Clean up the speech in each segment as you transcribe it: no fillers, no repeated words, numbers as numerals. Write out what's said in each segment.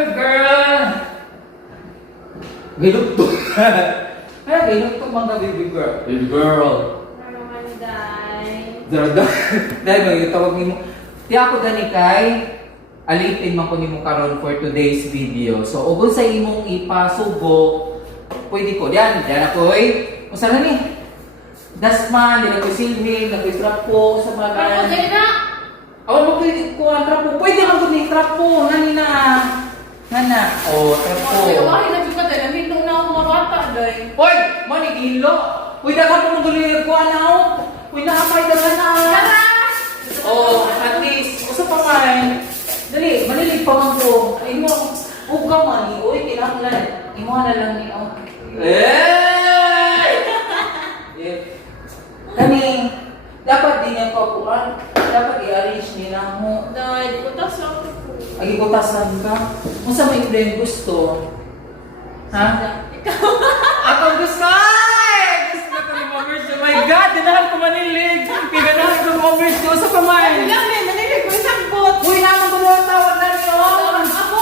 baby girl. Gilugtog. Gilugtog mga baby girl. Baby girl. Ano man, day? Dahil ba yung tawag mo. Di ako gani kay alipin man ko nimo karon for today's video. So ugol sa imong ipasubo, pwede ko. Diyan ako Usa na ni? Dasman, di na ko silbi, na ko trapo sa mga Ano din na? awan mo pwede ko ang trapo. Pwede mo ko ni trapo. Nani na. Nana. Oh, trapo. Ay, umahin na juga din. Namin na ako mabata, day. Hoy! Manigilo! Uy, dagan mo magalir ko, ano? Uy, nakamay dagan na. Tara! Oh, at least, usa pa man. Dali, malilig pa man ko. Ay mo, ugaw man ni. Uy, kinahanglan. Imo na lang ni. Oh. Kani, dapat din yung kapuan. Dapat i-arrange ni na mo. Day, butas lang ko. Agi butasan ka. Kung sa may friend gusto. Ha? Ikaw. Ako gusto! Ay! Gusto ko ni Mavers. Oh my God! Dinahan ko manilig! Kiganahan ko Mavers ko sa kamay! Lang eh, manilig ko isang bot. Uy, naman ko na tawag na niyo! Ako.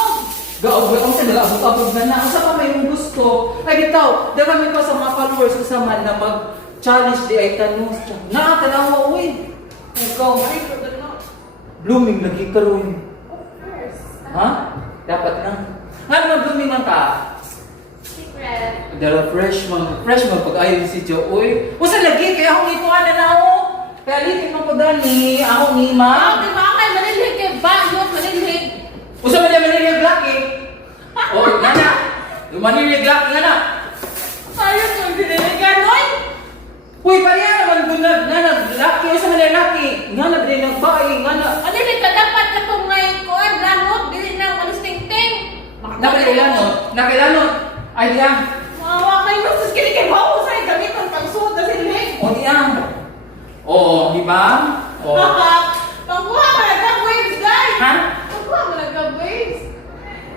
Gaog ako sa nag-abot-abot na na. Sa kamay mong gusto. Ay, bitaw! Dagami ko sa mga followers ko sa man na mag-challenge di ay tanong. Nakatanawa, uy! Ikaw, Ay, ko doon na. blooming lagi ka rin. Of course. Ha? Dapat na. Nga naman blooming man ka. Secret. Dala fresh man pag-ayon si Jo. Uy, usa lagi kaya akong ikuan na ako. Kaya litin man ko dani, ako ni Ah, ma. di ba kay manilig kay Bayot, manilig. Usa man manilig laki. Oh, nana. Manilig laki nana. Sayang mo biniligan, oy. Uy, pariya naman bunag nana laki usa man laki. Nga na din nagbaay nga na. Manilig ka dapat ka tong may kuan lanot, dili na malis ting-ting. Nakilano. Ay diyan. Mawa kayo sus kini kay bawo say gamit ang pagsuot na silig. O diyan. Oh, di ba? Oh. Pagbuha mo nagka waves, guys. Ha? Pagbuha mo nagka waves.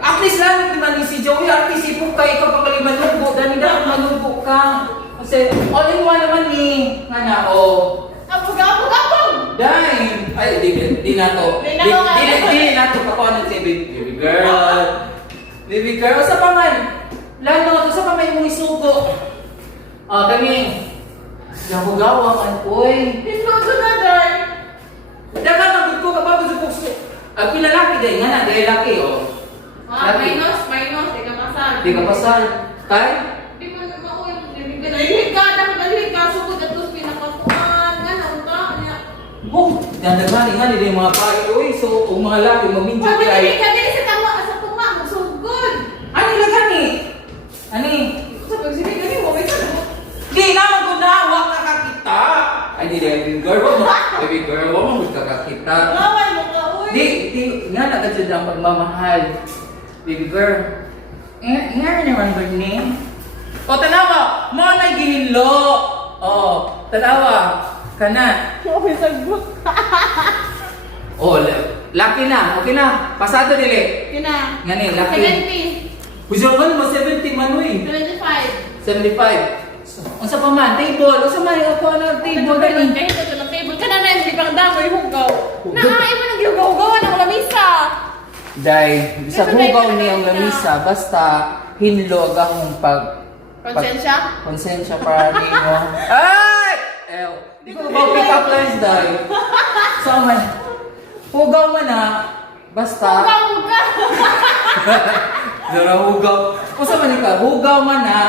At least lang naman ni si Joey, at least ipok ka, ikaw pag malubo, dahil na malubo ka. Kasi all in one naman ni, nga na, oh. Apog. Dahil, ay, di na to. Di na to, Di na to, kakuanan si baby girl. Baby girl, sa paman, lalo, sa paman mong isugo. Ah, kami, gawa man, uy. Dito na day. Daga magod ko, kapag gusto ko, pinalaki dahil nga na, dahil laki, oh. Laki. Minus, di ka pasal. Di ka pasal. Kay? Di mo naman ako yung nalilig ka, dapat nalilig ka, sugod at tos pinakapuan, nga na, unta, niya. Oh, ganda nga nila yung mga bahay, uy. So, kung mga laki, maminjo Sabi ay... nalilig ka, dili sa tuma, magsugod. Ano nila gani? Ani? Sa pagsinig, gani mo, may ka. Di naman ko na, wak kakakita. Ay, di, baby girl, wak mo. Baby girl, wak mo kakakita. Laway mo ka, uy. Di, nga nakadyan ang pagmamahal. Baby girl. Nga naman ba ni? O, tanawa, mo na ginilo. O, tanawa. Kana. Okay, sagbot. O, laki na. Okay na. Pasado dili. Yun na. Ngani, laki. 70. Usapan mo, 70 man, uy. 75. 75. Unsa pa man, table. Unsa man, ako na table. Ganun, Gani. kahit ito ng table ka na na, hindi pang damoy, hugaw. Naaay mo ng hugaw-hugawan ng lamisa. Day, sa Ito, day, hugaw ito, niyang day, lamisa, basta hinlog akong Konsensya? konsensya para di mo. Ay! Ew. Di ko ba pick up lines, day? So man, hugaw man na, basta... Hugaw ka! Dara hugaw. Kung sa man ka, hugaw man na,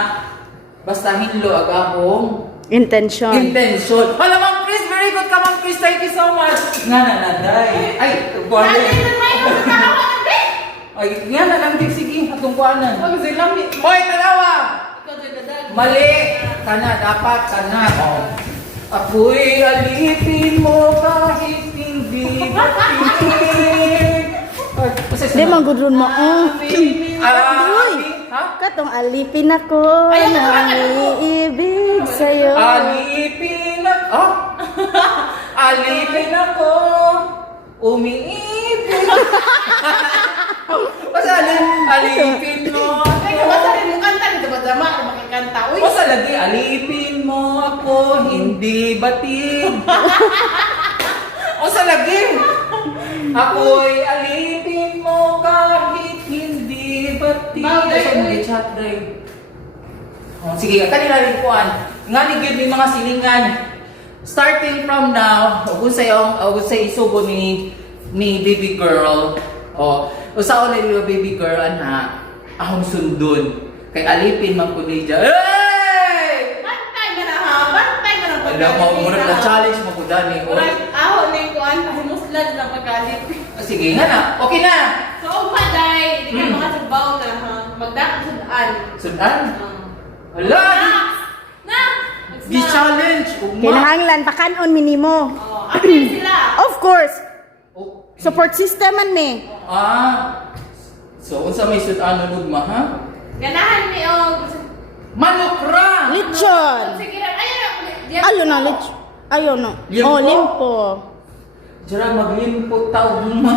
basta hinlog akong Intention. intention. Hala, Ma'am Chris, very good ka, Ma'am Chris. Thank you so much. Nga na, day. Ay, buwan Dali na may magkakawa ng bit! Ay, nga na lang, sige, atong kuanan. Huwag silang bit. Hoy, tanawa! Ikaw dyan dadag. Mali! Kana, dapat, kana. Oh. Ako'y alipin mo kahit hindi batiin. Di magudron mo. Uy! Ha? Katong alipin ako Ay, ng ano? iibig sa'yo. Alipin ako. Oh? Alipin ako. Umiibig. Basta alipin mo Ay, ako. basta rin yung kanta, dito ba dama o makikanta? Uy! Basta lagi, alipin mo ako, hindi batid. O sa lagi, ako'y alipin mo kahit hindi chat day. Oh, sige, kanila rin kuan. Nga ni gyud ni mga silingan. Starting from now, ug sa isugo ni baby girl. Oh, usaon na yung baby girl ana. Ahong sundon. Kay alipin man ko ni dyan. Hey! Bantay ka na ha. Bantay ka na Alam mo, muna na challenge mo ko dani. Aho na yung kuhan. Himuslad na pagkalit. Sige nga na. Okay na. So, umaday. Hindi ka makasubaw na ha. Magdakot sa daan. Sudan. Hala! Gi-challenge. Kinahanglan pakanon minimo. Oh, okay sila. Of course. Oh, Support system man me. So, unsa may sudan lugma ha? Ganahan ni og. Manokra! Lechon. Sige lang. Ayun. Ayun na, ayun na. Limpo? Oh, limpo. Diyara maglimpot tao ma.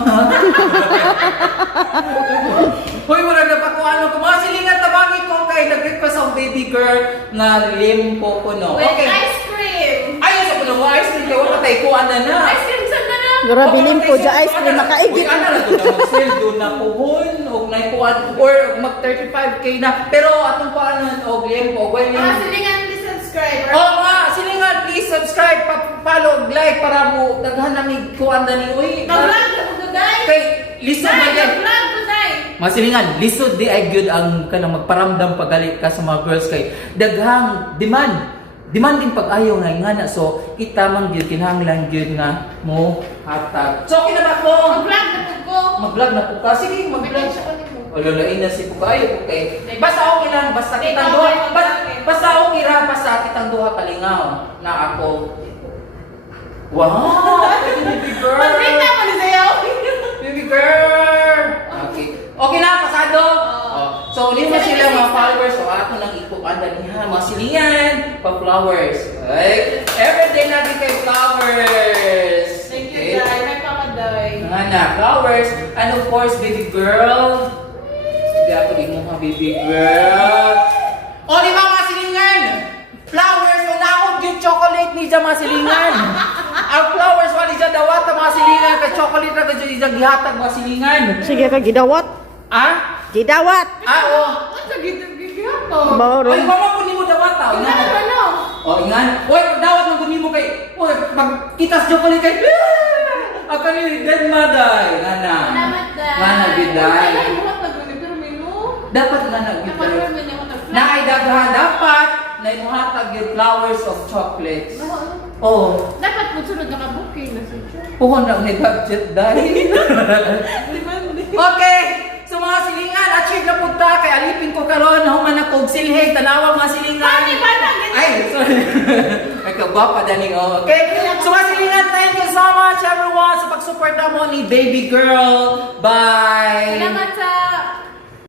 Hoy, wala na pa kung ano. Kung mga silingan tabangin ko kay nag-request ang baby girl na limpo ko no. With Okay. ice cream. Ayaw sa puno mo ice cream. Kaya wala tayo kuha na na. Ice cream sa na. Grabe limpo, dya ice cream, makaigit. Uy, ano na doon na mag-sale doon na puhon. O naikuhan. Or mag 35k na. Pero atong paanan o limpo. Well, Mga silingan, please subscribe. oh, mga silingan, please subscribe, follow, like para mo daghan na ni kuan na ni uy. Nag-vlog na ko today. Kay lisod ba yan? Nag-vlog today. Mga silingan, lisod di ay gyud ang kanang magparamdam pagalit ka sa mga girls kay daghang demand din pag-ayaw nga na so kita man gyud kinahanglan gyud nga mo hatag. So okay na ba ko? Mag-vlog na po ko. Mag-vlog na po ka. Sige, mag-vlog. O lalain na si Pukayo, okay? Basta okay lang, basta kitang duha. Basta okay ra, basta kitang duha kalingaw na ako. Wow! Baby girl! Mag-vlog mo na sa'yo. Baby girl! Okay. Okay na, pasado? So, lima sila mga followers. So, ako nang ipupanda niya. Mga silingan, pa-flowers. Okay? Everyday natin kay flowers. Thank you, Day. May pakaday. Mga na, flowers. And of course, baby girl. Hindi ako din mo mga baby girl. O, di ba mga silingan? Flowers, o naakot yung chocolate ni dyan mga silingan. Ang flowers, wali dyan dawat ang mga silingan. Kay chocolate na dyan gihatag mga silingan. Sige ka gidawat. Ah? Gidawat. Oo. Ano sa gito? Bawro. Ay, mama po ni mo dawat tao. Ano ano? O, ingan. Uy, dawat ng kunin mo kay... Uy, magkitas chocolate kay... Ako ni dead maday. Ngana. Salamat, Day. Ngana, biday. Ay, buhat na guni, pero menu. Dapat nga na Dapat biday. naman yung mag-vlog. Na ay dapat na imuhatag yung flowers of chocolates. Oh, Dapat mo sunod na ka-booking na sa show. puhon na may budget dahil. Okay, so mga silingan, achieve na punta kay alipin ko karon human ako og silhig tanawa mga silingan. Mami, bata, Ay, sorry. Ay kagwapa daning okay. So mga silingan, thank you so much everyone sa pagsuporta mo ni baby girl. Bye. Salamat sa